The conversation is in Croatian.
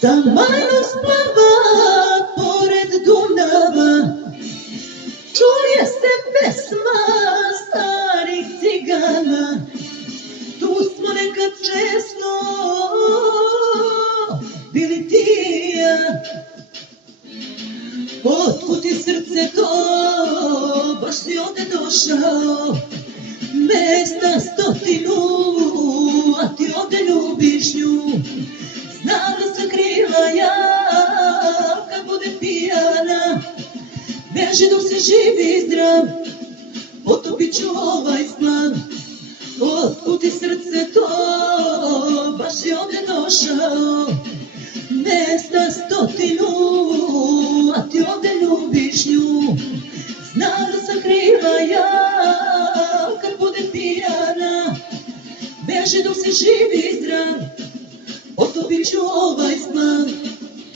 Taman spava pored Dunava, čuje se pesma starih cigana. Tu smo nekad često bili ti i ja. Otkud ti srce to, baš si ovde došao. Mesta stotinu, a ti ovde ljubiš nju. Znam da se kriva ja, kad bude pijana. Beži dok se živi i zdrav, potopit ću ovaj splav. Otkud ti srce to, baš si ovde došao. Mesta stotinu, a ti ovde ljubiš nju. Znam da sam kriva ja, kad bude pijana. Beži dok se živi i zdrav, potopit ću ovaj splav.